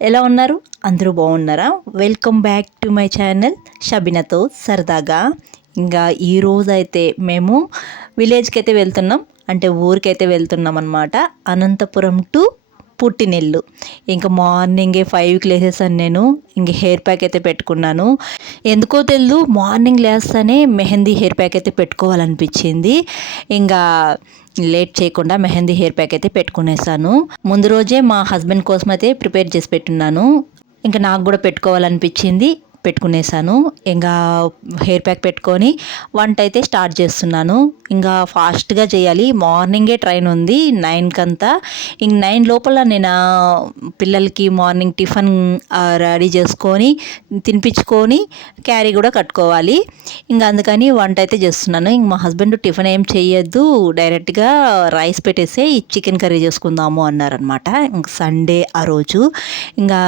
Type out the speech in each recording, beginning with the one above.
ఎలా ఉన్నారు? అందరూ బాగున్నారా? Welcome back to my channel షబినతో సరదాగా. ఇంకా ఈరోజు అయితే మేము విలేజ్కి అయితే వెళ్తున్నాం, అంటే ఊరికైతే వెళ్తున్నాం అనమాట. అనంతపురం టు పుట్టినిల్లు. ఇంకా మార్నింగే 5కి లేసేసాను నేను. ఇంక హెయిర్ ప్యాక్ అయితే పెట్టుకున్నాను. ఎందుకో తెలియదు, మార్నింగ్ లేస్తానే మెహందీ హెయిర్ ప్యాక్ అయితే పెట్టుకోవాలనిపించింది. ఇంకా లేట్ చేయకుండా మెహందీ హెయిర్ ప్యాక్ అయితే పెట్టుకునేసాను. ముందు రోజే మా హస్బెండ్ కోసం అయితే ప్రిపేర్ చేసి పెట్టున్నాను. ఇంకా నాకు కూడా పెట్టుకోవాలనిపించింది, పెట్టుకునేసాను. ఇంకా హెయిర్ ప్యాక్ పెట్టుకొని వంట అయితే స్టార్ట్ చేస్తున్నాను. ఇంకా ఫాస్ట్గా చేయాలి, మార్నింగే ట్రైన్ ఉంది 9కి అంతా. ఇంక 9 లోపల నేను పిల్లలకి మార్నింగ్ టిఫిన్ రెడీ చేసుకొని తినిపించుకొని క్యారీ కూడా కట్టుకోవాలి. ఇంకా అందుకని వంట అయితే చేస్తున్నాను. ఇంక మా హస్బెండ్ టిఫిన్ ఏం చేయొద్దు, డైరెక్ట్గా రైస్ పెట్టేసి చికెన్ కర్రీ చేసుకుందాము అన్నారనమాట. ఇంక సండే ఆ రోజు. ఇంకా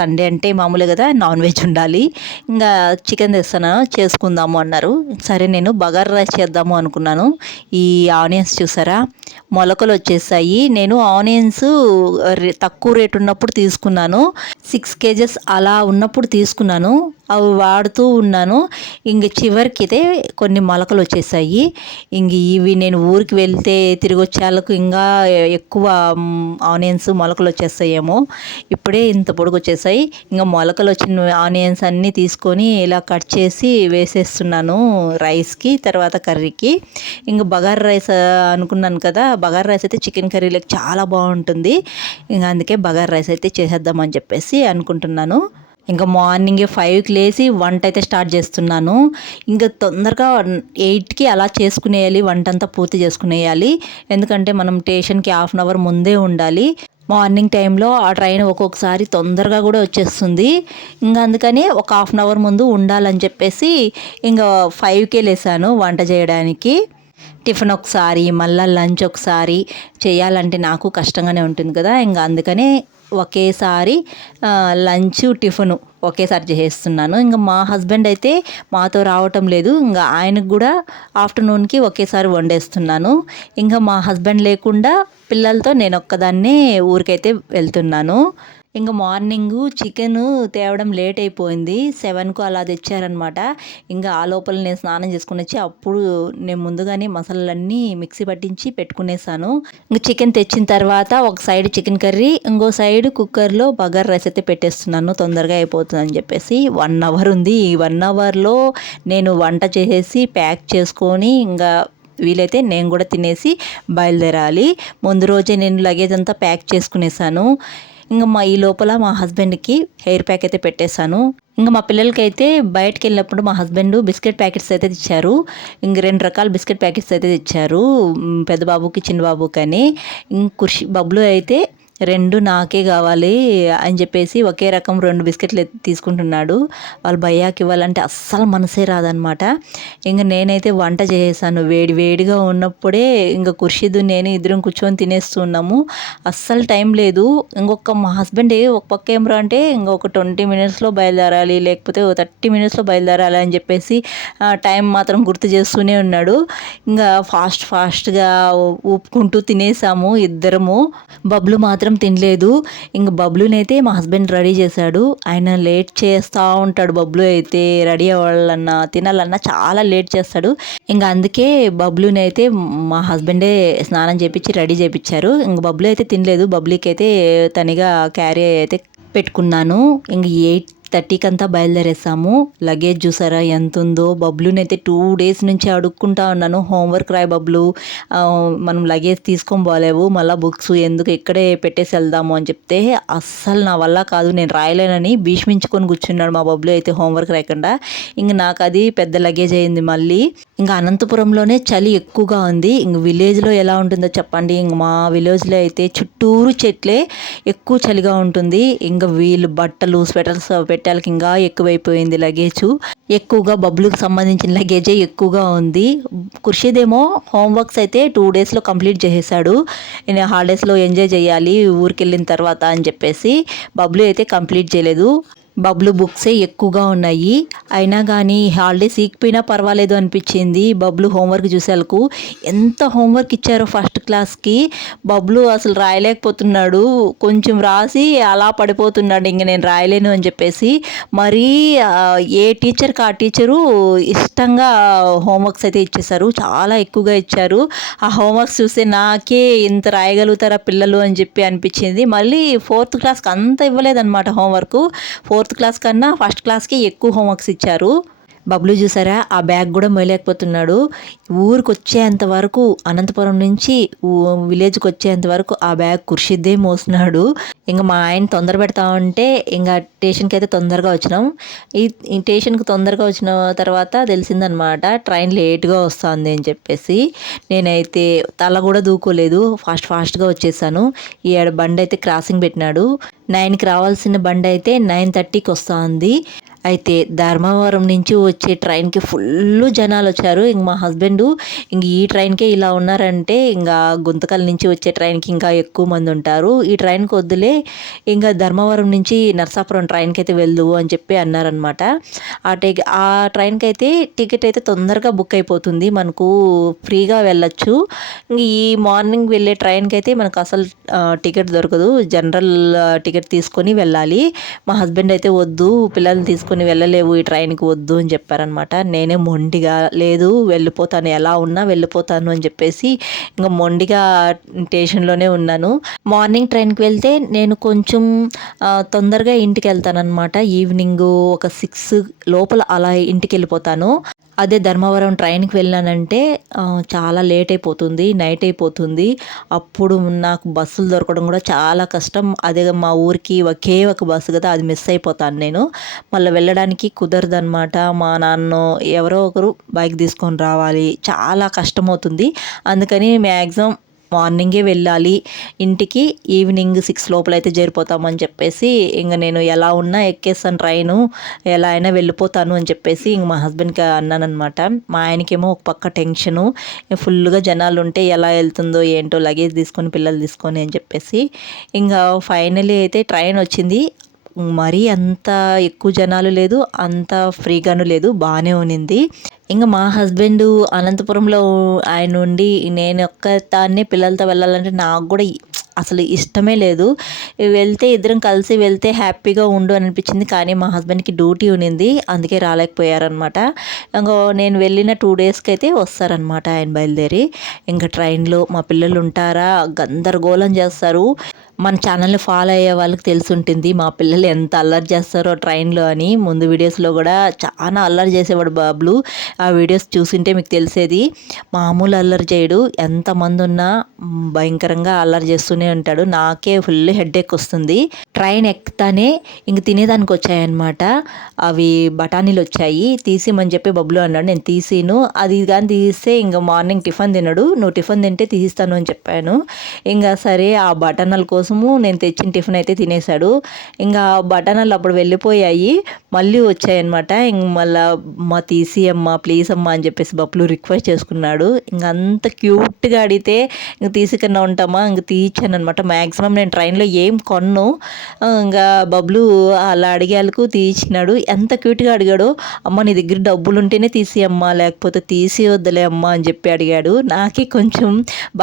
సండే అంటే మామూలే కదా, నాన్ వెజ్ ఉండాలి. ఇంకా చికెన్ తెస్తాను, చేసుకుందాము అన్నారు. సరే నేను బగారా రైస్ చేద్దాము అనుకున్నాను. ఈ ఆనియన్స్ చూసారా, మొలకలు వచ్చేసాయి. నేను ఆనియన్స్ తక్కువ రేటు ఉన్నప్పుడు తీసుకున్నాను, 6 kgs అలా ఉన్నప్పుడు తీసుకున్నాను. అవి వాడుతూ ఉన్నాను. ఇంక చివరికి అయితే కొన్ని మొలకలు వచ్చేసాయి. ఇంక ఇవి నేను ఊరికి వెళ్తే తిరిగి వచ్చేళ్ళకు ఇంకా ఎక్కువ ఆనియన్స్ మొలకలు వచ్చేస్తాయేమో. ఇప్పుడే ఇంత పొడుగు వచ్చేసాయి. ఇంకా మొలకలు వచ్చిన ఆనియన్స్ అన్నీ తీసుకొని ఇలా కట్ చేసి వేసేస్తున్నాను రైస్కి, తర్వాత కర్రీకి. ఇంకా బగారా రైస్ అనుకున్నాను కదా, బగారా రైస్ అయితే చికెన్ కర్రీలకు చాలా బాగుంటుంది. ఇంకా అందుకే బగారా రైస్ అయితే చేసేద్దామని చెప్పేసి అనుకుంటున్నాను. ఇంకా మార్నింగే 5కి లేచి వంట అయితే స్టార్ట్ చేస్తున్నాను. ఇంకా తొందరగా 8కి అలా చేసుకునేయాలి, వంట అంతా పూర్తి చేసుకునేయాలి. ఎందుకంటే మనం స్టేషన్కి 1/2 అవర్ ముందే ఉండాలి. మార్నింగ్ టైంలో ఆ ట్రైన్ ఒక్కొక్కసారి తొందరగా కూడా వచ్చేస్తుంది. ఇంకా అందుకని ఒక 1/2 అవర్ ముందు ఉండాలని చెప్పేసి ఇంకా 5కే లేసాను వంట చేయడానికి. టిఫిన్ ఒకసారి, మళ్ళీ లంచ్ ఒకసారి చేయాలంటే నాకు కష్టంగానే ఉంటుంది కదా. ఇంకా అందుకనే ఒకేసారి లంచ్ టిఫిన్ ఒకేసారి చేస్తున్నాను. ఇంకా మా హస్బెండ్ అయితే మాతో రావటం లేదు. ఇంకా ఆయనకు కూడా ఆఫ్టర్నూన్కి ఒకేసారి వండేస్తున్నాను. ఇంకా మా హస్బెండ్ లేకుండా పిల్లలతో నేను ఒక్కదాన్నే ఊరికైతే వెళ్తున్నాను. ఇంకా మార్నింగు చికెన్ తేవడం లేట్ అయిపోయింది, 7కు అలా తెచ్చారనమాట. ఇంకా ఆ లోపల నేను స్నానం చేసుకుని వచ్చి అప్పుడు నేను ముందుగానే మసాలాలన్నీ మిక్సీ పట్టించి పెట్టుకునేసాను. ఇంకా చికెన్ తెచ్చిన తర్వాత ఒక సైడ్ చికెన్ కర్రీ, ఇంకో సైడ్ కుక్కర్లో బగారా రైస్ అయితే పెట్టేస్తున్నాను, తొందరగా అయిపోతుందని చెప్పేసి. 1 అవర్ ఉంది. ఈ 1 అవర్లో నేను వంట చేసేసి ప్యాక్ చేసుకొని ఇంకా వీలైతే నేను కూడా తినేసి బయలుదేరాలి. ముందు రోజే నేను లగేజ్ అంతా ప్యాక్ చేసుకునేసాను. ఇంకా ఈ లోపల మా హస్బెండ్కి హెయిర్ ప్యాక్ అయితే పెట్టేశాను. ఇంకా మా పిల్లలకి అయితే బయటకు వెళ్ళినప్పుడు మా హస్బెండ్ బిస్కెట్ ప్యాకెట్స్ అయితే తెచ్చారు. ఇంక 2 రకాల బిస్కెట్ ప్యాకెట్స్ అయితే తెచ్చారు, పెద్ద బాబుకి చిన్న బాబుకి అని. ఇంక బబ్లు అయితే 2 నాకే కావాలి అని చెప్పేసి ఒకే రకం 2 బిస్కెట్లు తీసుకుంటున్నాడు. వాళ్ళ భయ్యాకి ఇవ్వాలంటే అస్సలు మనసే రాదనమాట. ఇంకా నేనైతే వంట చేసేసాను, వేడి వేడిగా ఉన్నప్పుడే. ఇంకా ఖుర్షీద్ నేను ఇద్దరం కూర్చొని తినేస్తున్నాము. అస్సలు టైం లేదు. ఇంకొక మా హస్బెండ్ ఒక పక్క ఏమరా అంటే ఇంకొక 20 మినిట్స్లో బయలుదేరాలి, లేకపోతే 30 మినిట్స్లో బయలుదేరాలి అని చెప్పేసి టైం మాత్రం గుర్తు చేస్తూనే ఉన్నాడు. ఇంకా ఫాస్ట్గా ఊపుకుంటూ తినేసాము ఇద్దరము. బబ్లు మాత్రం తినలేదు. ఇంక బబ్లునైతే మా హస్బెండ్ రెడీ చేశాడు. ఆయన లేట్ చేస్తూ ఉంటాడు. బబ్లు అయితే రెడీ అవ్వాలన్నా తినాలన్నా చాలా లేట్ చేస్తాడు. ఇంకా అందుకే బబ్లునైతే మా హస్బెండే స్నానం చేపించి రెడీ చేపించారు. ఇంక బబ్లు అయితే తినలేదు. బబ్లీకి అయితే తనిగా క్యారీ అయితే పెట్టుకున్నాను. ఇంక 8:30కి అంతా బయలుదేరేసాము. లగేజ్ చూసారా ఎంత ఉందో. బబ్లునైతే 2 days నుంచి అడుక్కుంటా ఉన్నాను, హోంవర్క్ రాయి బబ్లు, మనం లగేజ్ తీసుకొని పోలేవు, మళ్ళీ బుక్స్ ఎందుకు ఇక్కడే పెట్టేసి వెళ్దాము అని చెప్తే అస్సలు నా వల్ల కాదు, నేను రాయలేనని భీష్మించుకొని కూర్చున్నాడు మా బబ్లు అయితే హోంవర్క్ రాయకుండా. ఇంక నాకు అది పెద్ద లగేజ్ అయింది మళ్ళీ. ఇంకా అనంతపురంలోనే చలి ఎక్కువగా ఉంది. ఇంక విలేజ్లో ఎలా ఉంటుందో చెప్పండి. ఇంక మా విలేజ్లో అయితే చుట్టూరు చెట్లే, ఎక్కువ చలిగా ఉంటుంది. ఇంకా వీళ్ళు బట్టలు స్వెటర్స్ పెట్టాలకి ఇంకా ఎక్కువైపోయింది లగేజ్. ఎక్కువగా బబ్లుకి సంబంధించిన లగేజే ఎక్కువగా ఉంది. ఖుర్షీదేమో హోంవర్క్స్ అయితే 2 daysలో కంప్లీట్ చేసేసాడు. నేను హాలిడేస్లో ఎంజాయ్ చేయాలి ఊరికి వెళ్ళిన తర్వాత అని చెప్పేసి. బబ్లు అయితే కంప్లీట్ చేయలేదు. బబ్లు బుక్సే ఎక్కువగా ఉన్నాయి. అయినా కానీ హాలిడేస్ ఇకపోయినా పర్వాలేదు అనిపించింది. బబ్లు హోంవర్క్ చూసేలకు ఎంత హోంవర్క్ ఇచ్చారో ఫస్ట్ క్లాస్కి. బబ్లు అసలు రాయలేకపోతున్నాడు. కొంచెం రాసి అలా పడిపోతున్నాడు, ఇంక నేను రాయలేను అని చెప్పేసి. మరీ ఏ టీచర్కి ఆ టీచరు ఇష్టంగా హోంవర్క్స్ అయితే ఇచ్చేసారు. చాలా ఎక్కువగా ఇచ్చారు. ఆ హోంవర్క్స్ చూస్తే నాకే ఇంత రాయగలుగుతారా పిల్లలు అని చెప్పి అనిపించింది. మళ్ళీ 4th క్లాస్కి అంత ఇవ్వలేదన్నమాట హోంవర్క్. 4th క్లాస్ కన్నా ఫస్ట్ క్లాస్కి ఎక్కువ హోంవర్క్స్ ఇచ్చారు. బబ్లు చూసారా, ఆ బ్యాగ్ కూడా మోయలేకపోతున్నాడు. ఊరికి వచ్చేంత వరకు, అనంతపురం నుంచి విలేజ్కి వచ్చేంత వరకు ఆ బ్యాగ్ కుర్షిద్దే మోస్తున్నాడు. ఇంకా మా ఆయన తొందర పెడతా ఉంటే ఇంకా స్టేషన్కి అయితే తొందరగా వచ్చినాం. ఈ స్టేషన్కి తొందరగా వచ్చిన తర్వాత తెలిసిందనమాట ట్రైన్ లేట్గా వస్తుంది అని చెప్పేసి. నేనైతే తల కూడా దూకోలేదు, ఫాస్ట్గా వచ్చేసాను. ఈ బండి అయితే క్రాసింగ్ పెట్టినాడు. 9కి రావాల్సిన బండి అయితే 9:30కి వస్తుంది. అయితే ధర్మవరం నుంచి వచ్చే ట్రైన్కి ఫుల్ జనాలు వచ్చారు. ఇంక మా హస్బెండ్ ఇంక ఈ ట్రైన్కే ఇలా ఉన్నారంటే ఇంకా గుంతకల్ నుంచి వచ్చే ట్రైన్కి ఇంకా ఎక్కువ మంది ఉంటారు, ఈ ట్రైన్కి వద్దులే, ఇంకా ధర్మవరం నుంచి నరసాపురం ట్రైన్కి అయితే వెళ్దు అని చెప్పి అన్నారనమాట. ఆ ట్రైన్కి అయితే టికెట్ అయితే తొందరగా బుక్ అయిపోతుంది, మనకు ఫ్రీగా వెళ్ళచ్చు. ఈ మార్నింగ్ వెళ్ళే ట్రైన్కి అయితే మనకు అసలు టికెట్ దొరకదు, జనరల్ టికెట్ తీసుకొని వెళ్ళాలి. మా హస్బెండ్ అయితే వద్దు, పిల్లల్ని తీసుకొని వెళ్ళలేవు, ఈ ట్రైన్కి వద్దు అని చెప్పారనమాట. నేనే మొండిగా లేదు వెళ్ళిపోతాను, ఎలా ఉన్నా వెళ్ళిపోతాను అని చెప్పేసి ఇంకా మొండిగా స్టేషన్లోనే ఉన్నాను. మార్నింగ్ ట్రైన్కి వెళ్తే నేను కొంచెం తొందరగా ఇంటికి వెళ్తానమాట. ఈవినింగ్ ఒక 6 లోపల అలా ఇంటికి వెళ్ళిపోతాను. అదే ధర్మవరం ట్రైన్కి వెళ్ళానంటే చాలా లేట్ అయిపోతుంది, నైట్ అయిపోతుంది. అప్పుడు నాకు బస్సులు దొరకడం కూడా చాలా కష్టం. అదే మా ఊరికి ఒకే ఒక బస్సు కదా, అది మిస్ అయిపోతాను నేను. మళ్ళీ వెళ్ళడానికి కుదరదు అనమాట. మా నాన్న ఎవరో ఒకరు బైక్ తీసుకొని రావాలి, చాలా కష్టమవుతుంది. అందుకని మ్యాక్సిమం మార్నింగే వెళ్ళాలి ఇంటికి, ఈవినింగ్ 6 లోపల అయితే చేరిపోతామని చెప్పేసి ఇంక నేను ఎలా ఉన్నా ఎక్కేస్తాను ట్రైను, ఎలా అయినా వెళ్ళిపోతాను అని చెప్పేసి ఇంక మా హస్బెండ్కి అన్నానమాట. మా ఆయనకేమో ఒక పక్క టెన్షను, ఫుల్గా జనాలు ఉంటే ఎలా వెళ్తుందో ఏంటో లగేజ్ తీసుకొని పిల్లలు తీసుకొని అని చెప్పేసి. ఇంకా ఫైనలీ అయితే ట్రైన్ వచ్చింది. మరీ అంత ఎక్కువ జనాలు లేదు, అంత ఫ్రీగాను లేదు, బాగానే ఉన్నింది. ఇంకా మా హస్బెండ్ అనంతపురంలో ఆయన ఉండి నేను ఒక్కదాన్నే పిల్లలతో వెళ్ళాలంటే నాకు కూడా అసలు ఇష్టమే లేదు. వెళ్తే ఇద్దరం కలిసి వెళ్తే హ్యాపీగా ఉండు అనిపించింది, కానీ మా హస్బెండ్కి డ్యూటీ ఉన్నింది, అందుకే రాలేకపోయారనమాట. ఇంకా నేను వెళ్ళిన 2 డేస్కి అయితే వస్తారనమాట ఆయన బయలుదేరి. ఇంకా ట్రైన్లో మా పిల్లలు ఉంటారా, గందరగోళం చేస్తారు. మన ఛానల్ని ఫాలో అయ్యే వాళ్ళకి తెలిసి ఉంటుంది మా పిల్లలు ఎంత అల్లరి చేస్తారో ట్రైన్లో అని. ముందు వీడియోస్లో కూడా చాలా అల్లరి చేసేవాడు బాబులు, ఆ వీడియోస్ చూసింటే మీకు తెలిసేది. మామూలు అల్లరి చేయడు, ఎంతమంది ఉన్నా భయంకరంగా అల్లరి చేస్తూనే ఉంటాడు. నాకే ఫుల్ హెడేక్ వస్తుంది. ట్రైన్ ఎక్కుతానే ఇంక తినేదానికి వచ్చాయన్నమాట. అవి బఠానీలు వచ్చాయి, తీసిమని చెప్పి బబ్లు అన్నాడు. నేను తీసిను, అది కానీ తీస్తే ఇంకా మార్నింగ్ టిఫిన్ తినడు, నువ్వు టిఫిన్ తింటే తీస్తాను అని చెప్పాను. ఇంకా సరే ఆ బఠానీల కోసము నేను తెచ్చిన టిఫిన్ అయితే తినేశాడు. ఇంకా బఠానీలు అప్పుడు వెళ్ళిపోయాయి, మళ్ళీ వచ్చాయన్నమాట. ఇంక మళ్ళీ మా తీసి అమ్మ ప్లీజ్ అమ్మ అని చెప్పేసి బబ్లు రిక్వెస్ట్ చేసుకున్నాడు. ఇంక అంత క్యూట్గా అడిగితే ఇంక తీసుకన్నా ఉంటామా, ఇంక తీయించాను అనమాట. మ్యాక్సిమం నేను ట్రైన్లో ఏం కొన్ను, ఇంకా బబ్లు అలా అడిగేందుకు తీయించినాడు. ఎంత క్యూట్గా అడిగాడు, అమ్మ నీ దగ్గర డబ్బులు ఉంటేనే తీసి అమ్మ, లేకపోతే తీసి వద్దులే అమ్మ అని చెప్పి అడిగాడు. నాకే కొంచెం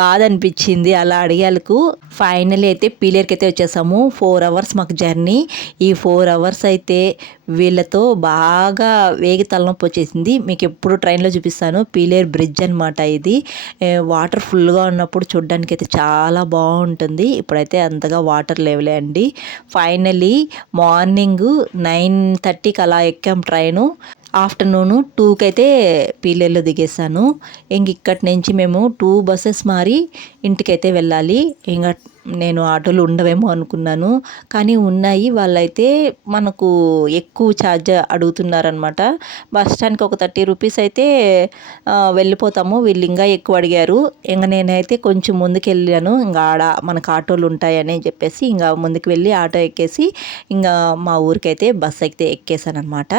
బాధ అనిపించింది అలా అడిగేందుకు. ఫైనల్లీ అయితే పీలేరుకి అయితే వచ్చేసాము. 4 అవర్స్ మాకు జర్నీ. ఈ 4 అవర్స్ అయితే వీళ్ళతో బాగా వేగి తలనొప్పి వచ్చేసింది. మీకు ఎప్పుడు ట్రైన్లో చూపిస్తాను. పీలేరు బ్రిడ్జ్ అనమాట ఇది. వాటర్ ఫుల్గా ఉన్నప్పుడు చూడడానికి అయితే చాలా బాగుంటుంది, ఇప్పుడైతే అంతగా వాటర్ లేవులే అండి. ఫైనలీ మార్నింగ్ 9:30కి అలా ఎక్కాం ట్రైను. ఆఫ్టర్నూన్ 2కి అయితే పీలేరులో దిగేసాను. ఇంక ఇక్కడి నుంచి మేము 2 బస్సెస్ మారి ఇంటికైతే వెళ్ళాలి. ఇంకా నేను ఆటోలు ఉండవేమో అనుకున్నాను, కానీ ఉన్నాయి. వాళ్ళైతే మనకు ఎక్కువ ఛార్జ్ అడుగుతున్నారనమాట. బస్ స్టాండ్కి ఒక 30 రూపీస్ అయితే వెళ్ళిపోతాము, వీళ్ళు ఇంకా ఎక్కువ అడిగారు. ఇంకా నేనైతే కొంచెం ముందుకు వెళ్ళాను, ఇంకా ఆడ మనకు ఆటోలు ఉంటాయని చెప్పేసి ఇంకా ముందుకు వెళ్ళి ఆటో ఎక్కేసి ఇంకా మా ఊరికైతే బస్ అయితే ఎక్కేసాను అనమాట.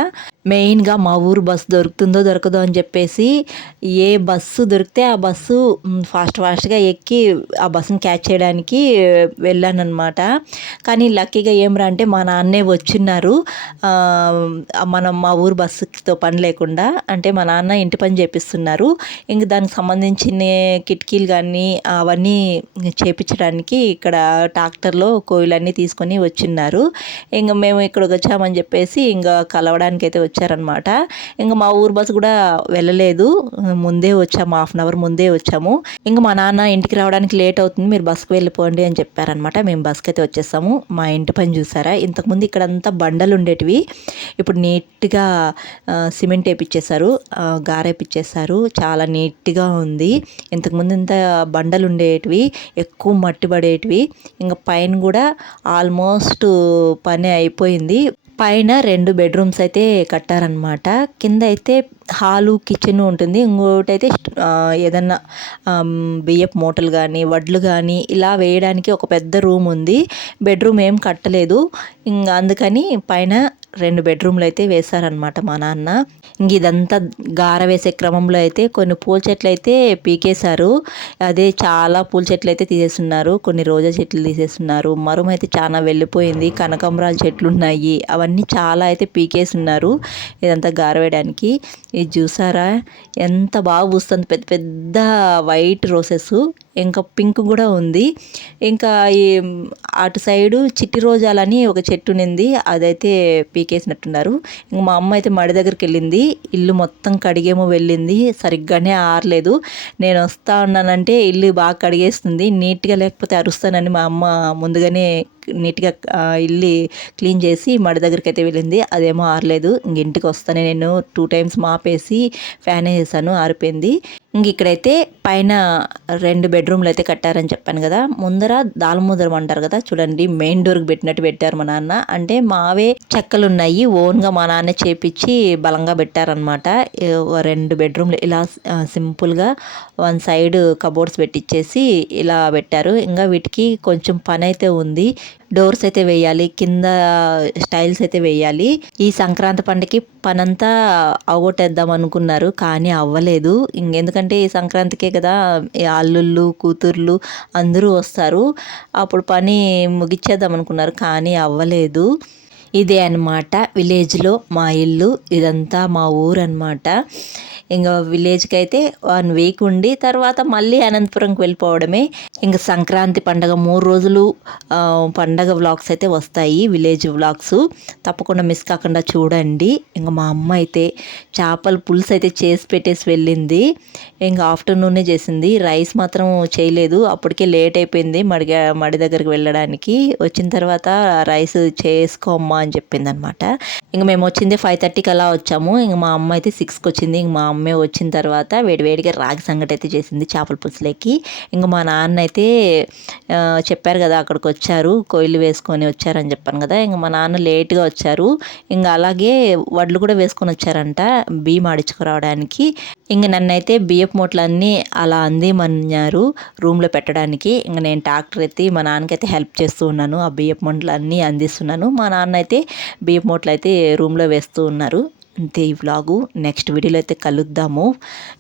మెయిన్గా మా ఊరు బస్సు దొరుకుతుందో దొరకదో అని చెప్పేసి ఏ బస్సు దొరికితే ఆ బస్సు ఫాస్ట్గా ఎక్కి ఆ బస్సుని క్యాచ్ చేయడానికి వెళ్ళానన్నమాట. కానీ లక్కీగా ఏమరా అంటే మా నాన్నే వచ్చిన్నారు. మనం మా ఊరు బస్సుతో పని లేకుండా, అంటే మా నాన్న ఇంటి పని చేపిస్తున్నారు. ఇంక దానికి సంబంధించిన కిటికీలు కానీ అవన్నీ చేపించడానికి ఇక్కడ ట్రాక్టర్లో కోయిలన్నీ తీసుకొని వచ్చిన్నారు. ఇంక మేము ఇక్కడికి వచ్చామని చెప్పేసి ఇంకా కలవడానికి అయితే వచ్చారనమాట. ఇంకా మా ఊరు బస్సు కూడా వెళ్ళలేదు, ముందే వచ్చాము, 1/2 అవర్ ముందే వచ్చాము. ఇంకా మా నాన్న ఇంటికి రావడానికి లేట్ అవుతుంది, మీరు బస్కి వెళ్ళిపోండి అని చెప్పారనమాట. మేము బస్కి అయితే వచ్చేసాము. మా ఇంటి పని చూసారా, ఇంతకుముందు ఇక్కడంతా బండలు ఉండేటివి, ఇప్పుడు నీట్గా సిమెంట్ వేపించేశారు, గారేపించేశారు, చాలా నీట్గా ఉంది. ఇంతకుముందు ఇంత బండలు ఉండేటివి, ఎక్కువ మట్టి పడేటివి. ఇంకా పైన కూడా ఆల్మోస్ట్ పని అయిపోయింది. పైన 2 బెడ్రూమ్స్ అయితే కట్టారనమాట. కింద అయితే హాలు, కిచెన్ ఉంటుంది. ఇంకోటి అయితే ఏదన్నా బియ్యపు మూటలు కానీ వడ్లు కానీ ఇలా వేయడానికి ఒక పెద్ద రూమ్ ఉంది. బెడ్రూమ్ ఏం కట్టలేదు, ఇంకా అందుకని పైన 2 బెడ్రూమ్లు అయితే వేశారనమాట మా నాన్న. ఇంక ఇదంతా గార వేసే క్రమంలో అయితే కొన్ని పూల చెట్లు అయితే పీకేశారు. అదే చాలా పూల చెట్లు అయితే తీసేస్తున్నారు, కొన్ని రోజా చెట్లు తీసేస్తున్నారు. మరం అయితే చాలా వెళ్ళిపోయింది, కనకాంబరాల చెట్లు ఉన్నాయి, అవన్నీ చాలా అయితే పీకేస్తున్నారు ఇదంతా గార వేయడానికి. ఇది చూసారా ఎంత బాగా పూస్తుంది, పెద్ద పెద్ద వైట్ రోసెస్, ఇంకా పింక్ కూడా ఉంది. ఇంకా ఈ అటు సైడు చిట్టి రోజాలని ఒక చెట్టు ఉన్నింది, అదైతే పీకేసినట్టున్నారు. ఇంక మా అమ్మ అయితే మడి దగ్గరికి వెళ్ళింది, ఇల్లు మొత్తం కడిగేమో వెళ్ళింది, సరిగ్గానే ఆరలేదు. నేను వస్తా ఉన్నానంటే ఇల్లు బాగా కడిగేస్తుంది, నీట్గా లేకపోతే అరుస్తానని మా అమ్మ ముందుగానే నీట్గా ఇల్లు క్లీన్ చేసి మడి దగ్గరికి అయితే వెళ్ళింది. అదేమో ఆరలేదు. ఇంక ఇంటికి వస్తానే నేను 2 టైమ్స్ మాపేసి ఫ్యాన్ వేసాను, ఆరిపోయింది. ఇంక ఇక్కడైతే పైన 2 బెడ్రూమ్లు అయితే కట్టారని చెప్పాను కదా. ముందర దాల్ముదరం అంటారు కదా, చూడండి మెయిన్ డోర్కి పెట్టినట్టు పెట్టారు మా నాన్న. అంటే మావే చెక్కలు ఉన్నాయి, ఓన్గా మా నాన్న చేపించి బలంగా పెట్టారనమాట. 2 బెడ్రూమ్లు ఇలా సింపుల్గా 1 సైడ్ కబోర్డ్స్ పెట్టించేసి ఇలా పెట్టారు. ఇంకా వీటికి కొంచెం పని అయితే ఉంది, డోర్స్ అయితే వేయాలి, కింద స్టైల్స్ అయితే వేయాలి. ఈ సంక్రాంతి పండుగకి పనంతా అవగొట్టేద్దాం అనుకున్నారు, కానీ అవ్వలేదు. ఇంకెందుకంటే ఈ సంక్రాంతికే కదా అల్లుళ్ళు కూతుర్లు అందరూ వస్తారు, అప్పుడు పని ముగిచ్చేద్దాం అనుకున్నారు, కానీ అవ్వలేదు. ఇదే అనమాట విలేజ్లో మా ఇల్లు, ఇదంతా మా ఊరు అనమాట. ఇంకా విలేజ్కి అయితే 1 వీక్ ఉండి తర్వాత మళ్ళీ అనంతపురంకి వెళ్ళిపోవడమే. ఇంకా సంక్రాంతి పండగ 3 రోజులు పండగ వ్లాగ్స్ అయితే వస్తాయి, విలేజ్ వ్లాగ్స్, తప్పకుండా మిస్ కాకుండా చూడండి. ఇంకా మా అమ్మ అయితే చేపల పులుసు అయితే చేసి పెట్టేసి వెళ్ళింది. ఇంకా ఆఫ్టర్నూనే చేసింది, రైస్ మాత్రం చేయలేదు, అప్పటికే లేట్ అయిపోయింది మడి దగ్గరికి వెళ్ళడానికి. వచ్చిన తర్వాత రైస్ చేసుకోమ్మా అని చెప్పింది అనమాట. ఇంక మేము వచ్చింది 5:30కి అలా వచ్చాము. ఇంక మా అమ్మ అయితే 6కి వచ్చింది. ఇంక మా అమ్మే వచ్చిన తర్వాత వేడివేడిగా రాగి సంగటి అయితే చేసింది చేపల పులుసులోకి. ఇంక మా నాన్న అయితే చెప్పారు కదా అక్కడికి వచ్చారు, కోయిలు వేసుకొని వచ్చారని చెప్పాను కదా. ఇంక మా నాన్న లేట్గా వచ్చారు, ఇంకా అలాగే వడ్లు కూడా వేసుకొని వచ్చారంట బియ్యం ఆడించుకురావడానికి. ఇంక నన్నైతే బియ్యపు మూటలన్నీ అలా అందిమన్నారు రూమ్లో పెట్టడానికి. ఇంక నేను ట్రాక్టర్ ఎత్తి మా నాన్నకైతే హెల్ప్ చేస్తూ ఉన్నాను, ఆ బియ్యపు మూటలు అన్నీ అందిస్తున్నాను. మా నాన్న అయితే బియ్యపు మూటలు అయితే రూమ్లో వేస్తూ ఉన్నారు. అంతే ఈ వ్లాగు. నెక్స్ట్ వీడియోలో అయితే కలుద్దాము.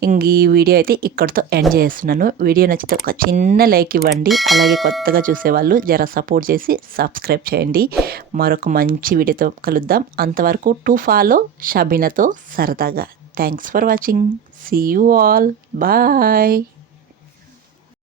ఇంక ఈ వీడియో అయితే ఇక్కడితో ఎండ్ చేస్తున్నాను. వీడియో నచ్చితే ఒక చిన్న లైక్ ఇవ్వండి, అలాగే కొత్తగా చూసేవాళ్ళు జర సపోర్ట్ చేసి సబ్స్క్రైబ్ చేయండి. మరొక మంచి వీడియోతో కలుద్దాం. అంతవరకు టు ఫాలో షబీనాతో సరదాగా. Thanks for watching. See you all. Bye.